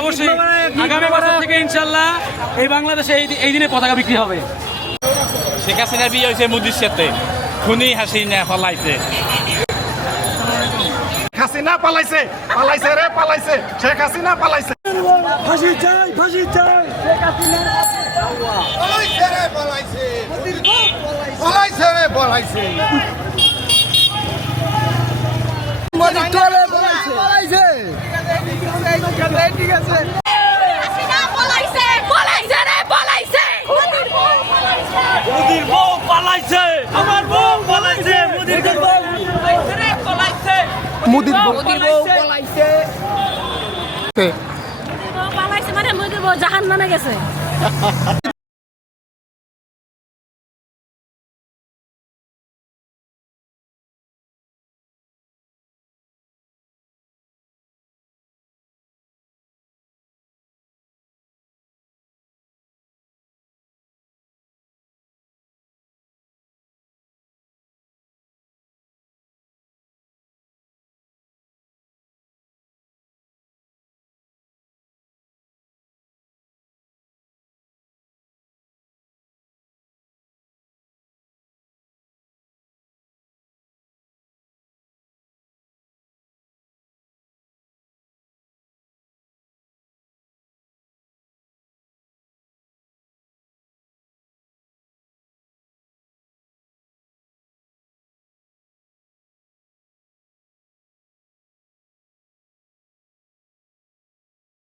অবশ্যই আগামী বছর থেকে ইনশাল্লাহ এই বাংলাদেশে এই দিনে পতাকা বিক্রি হবে। শেখ হাসিনা বিয়ে হয়েছে মোদির সাথে, খুনি হাসিনা পালাইছে। হাসিনা পালাইছে, পালাইছে রে পালাইছে, শেখ হাসিনা পালাইছে। ফাঁসি চাই, ফাঁসি চাই, শেখ হাসিনা পালাইছে রে পালাইছে, পালাইছে রে পালাইছে, মোদির দলে পালাইছে, পালাইছে। ঠিক আছে, হাসিনা পালাইছে, পালাইছে রে পালাইছে, মোদির বউ পালাইছে, মোদির বউ পালাইছে, আমার বউ পালাইছে, মোদির বউ পালাইছে রে পালাইছে, মোদির বউ পালাইছে। পালাইছে মানে মোদির বউ জাহান্নামে গেছে।